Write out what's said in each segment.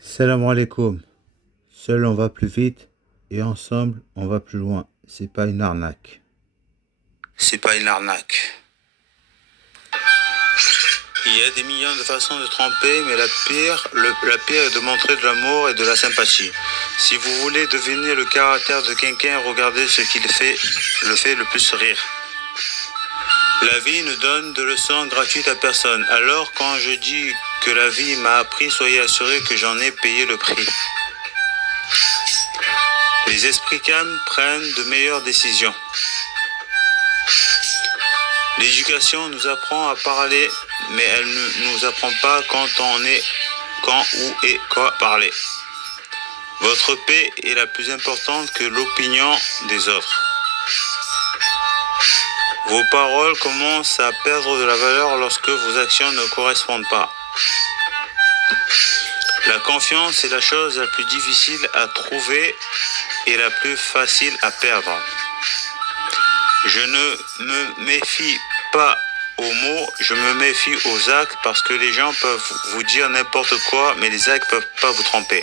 Salam alaikum. Seul on va plus vite et ensemble on va plus loin. C'est pas une arnaque. C'est pas une arnaque. Il y a des millions de façons de tromper, mais la pire est de montrer de l'amour et de la sympathie. Si vous voulez deviner le caractère de quelqu'un, regardez ce qu'il fait le plus rire. La vie ne donne de leçons gratuites à personne. Alors quand je dis que la vie m'a appris, soyez assurés que j'en ai payé le prix. Les esprits calmes prennent de meilleures décisions. L'éducation nous apprend à parler, mais elle ne nous apprend pas quand, où et quoi parler. Votre paix est la plus importante que l'opinion des autres. Vos paroles commencent à perdre de la valeur lorsque vos actions ne correspondent pas. La confiance est la chose la plus difficile à trouver et la plus facile à perdre. Je ne me méfie pas aux mots, je me méfie aux actes parce que les gens peuvent vous dire n'importe quoi, mais les actes ne peuvent pas vous tromper.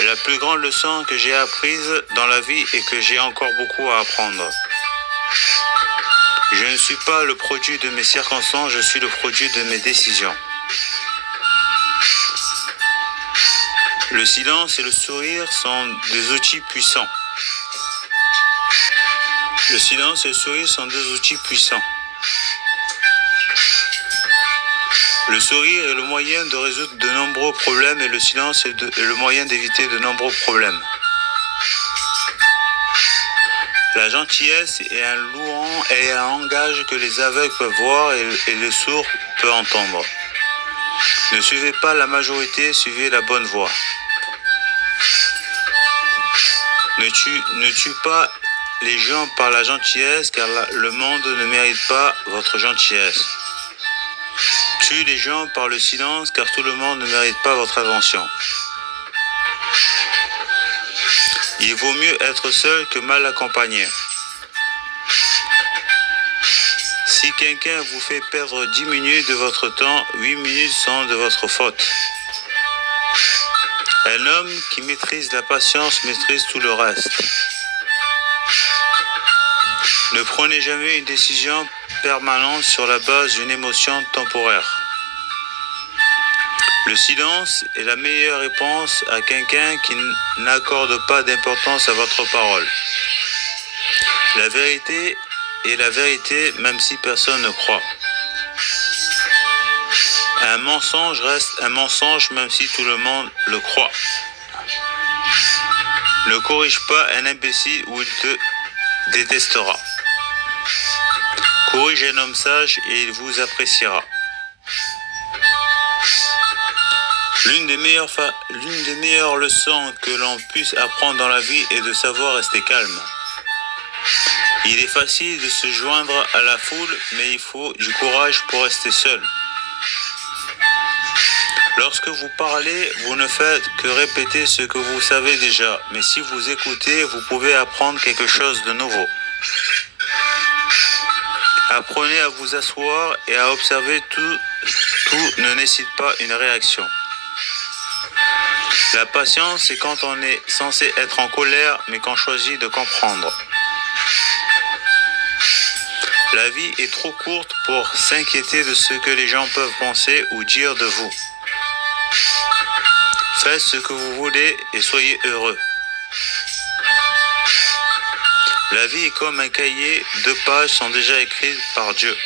La plus grande leçon que j'ai apprise dans la vie et que j'ai encore beaucoup à apprendre. Je ne suis pas le produit de mes circonstances, je suis le produit de mes décisions. Le silence et le sourire sont des outils puissants. Le silence et le sourire sont deux outils puissants. Le sourire est le moyen de résoudre de nombreux problèmes et le silence est le moyen d'éviter de nombreux problèmes. La gentillesse est un louant et un langage que les aveugles peuvent voir et les sourds peuvent entendre. Ne suivez pas la majorité, suivez la bonne voie. Ne tue pas les gens par la gentillesse, car le monde ne mérite pas votre gentillesse. Tue les gens par le silence, car tout le monde ne mérite pas votre attention. Il vaut mieux être seul que mal accompagné. Si quelqu'un vous fait perdre 10 minutes de votre temps, 8 minutes sont de votre faute. Un homme qui maîtrise la patience maîtrise tout le reste. Ne prenez jamais une décision permanente sur la base d'une émotion temporaire. Le silence est la meilleure réponse à quelqu'un qui n'accorde pas d'importance à votre parole. La vérité est la vérité même si personne ne croit. Un mensonge reste un mensonge même si tout le monde le croit. Ne corrige pas un imbécile ou il te détestera. Corrige un homme sage et il vous appréciera. L'une des meilleures leçons que l'on puisse apprendre dans la vie est de savoir rester calme. Il est facile de se joindre à la foule, mais il faut du courage pour rester seul. Lorsque vous parlez, vous ne faites que répéter ce que vous savez déjà, mais si vous écoutez, vous pouvez apprendre quelque chose de nouveau. Apprenez à vous asseoir et à observer tout ne nécessite pas une réaction. La patience, c'est quand on est censé être en colère, mais qu'on choisit de comprendre. La vie est trop courte pour s'inquiéter de ce que les gens peuvent penser ou dire de vous. Faites ce que vous voulez et soyez heureux. La vie est comme un cahier, 2 pages sont déjà écrites par Dieu.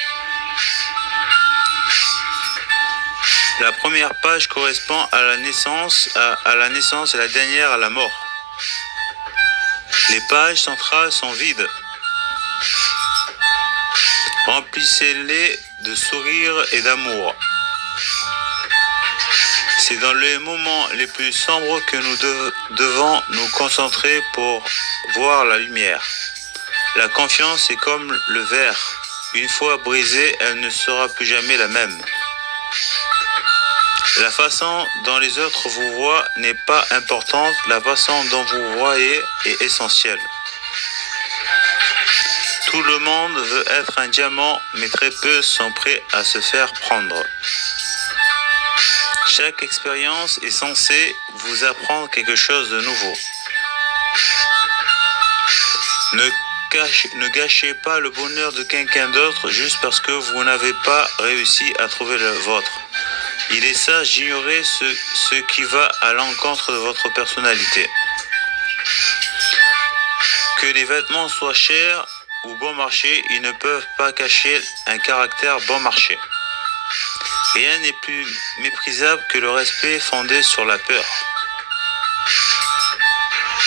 La première page correspond à la naissance et la dernière à la mort. Les pages centrales sont vides. Remplissez-les de sourires et d'amour. C'est dans les moments les plus sombres que nous devons nous concentrer pour voir la lumière. La confiance est comme le verre. Une fois brisée, elle ne sera plus jamais la même. La façon dont les autres vous voient n'est pas importante, la façon dont vous voyez est essentielle. Tout le monde veut être un diamant, mais très peu sont prêts à se faire prendre. Chaque expérience est censée vous apprendre quelque chose de nouveau. Ne gâchez pas le bonheur de quelqu'un d'autre juste parce que vous n'avez pas réussi à trouver le vôtre. Il est sage d'ignorer ce qui va à l'encontre de votre personnalité. Que les vêtements soient chers ou bon marché, ils ne peuvent pas cacher un caractère bon marché. Rien n'est plus méprisable que le respect fondé sur la peur.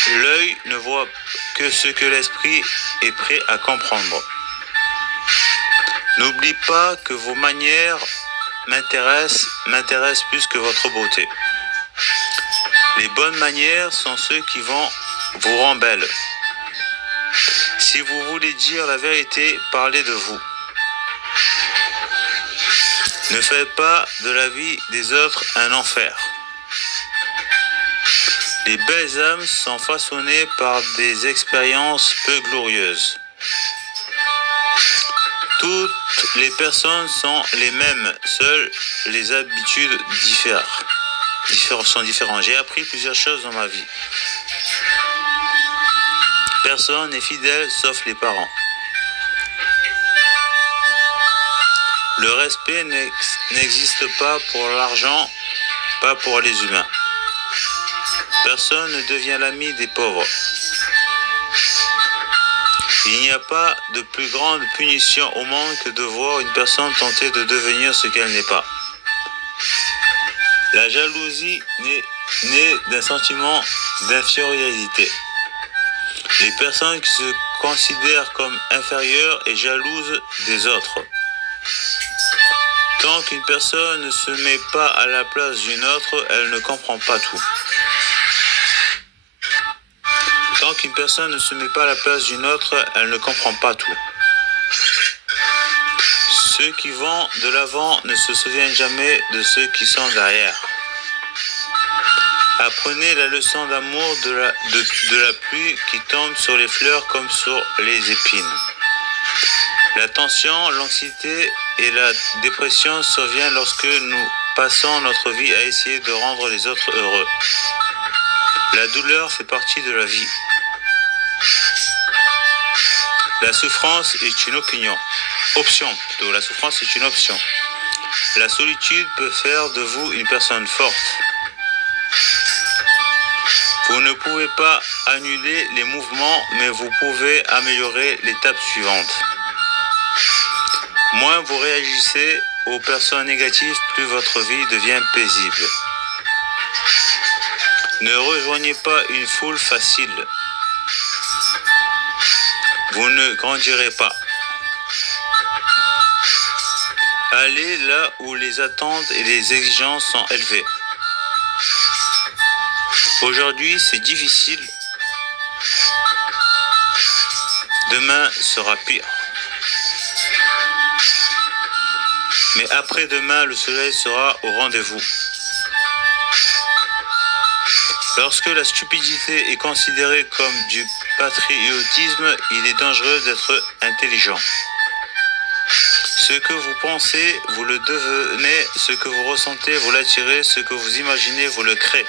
L'œil ne voit que ce que l'esprit est prêt à comprendre. N'oublie pas que vos manières m'intéressent plus que votre beauté. Les bonnes manières sont ceux qui vont vous rendre belle. Si vous voulez dire la vérité, parlez de vous. Ne faites pas de la vie des autres un enfer. Les belles âmes sont façonnées par des expériences peu glorieuses. Toutes les personnes sont les mêmes, seules les habitudes sont différentes. J'ai appris plusieurs choses dans ma vie. Personne n'est fidèle sauf les parents. Le respect n'existe pas pour l'argent, pas pour les humains. Personne ne devient l'ami des pauvres. Il n'y a pas de plus grande punition au monde que de voir une personne tenter de devenir ce qu'elle n'est pas. La jalousie naît d'un sentiment d'infériorité. Les personnes qui se considèrent comme inférieures et jalouses des autres. Tant qu'une personne ne se met pas à la place d'une autre, elle ne comprend pas tout. Tant qu'une personne ne se met pas à la place d'une autre, elle ne comprend pas tout. Ceux qui vont de l'avant ne se souviennent jamais de ceux qui sont derrière. Apprenez la leçon d'amour de la pluie qui tombe sur les fleurs comme sur les épines. La tension, l'anxiété et la dépression surviennent lorsque nous passons notre vie à essayer de rendre les autres heureux. La douleur fait partie de la vie. La souffrance est une option. La souffrance est une option. La solitude peut faire de vous une personne forte. Vous ne pouvez pas annuler les mouvements, mais vous pouvez améliorer l'étape suivante. Moins vous réagissez aux personnes négatives, plus votre vie devient paisible. Ne rejoignez pas une foule facile. Vous ne grandirez pas. Allez là où les attentes et les exigences sont élevées. Aujourd'hui, c'est difficile. Demain sera pire. Mais après-demain, le soleil sera au rendez-vous. Lorsque la stupidité est considérée comme du patriotisme, il est dangereux d'être intelligent. Ce que vous pensez, vous le devenez. Ce que vous ressentez, vous l'attirez. Ce que vous imaginez, vous le créez.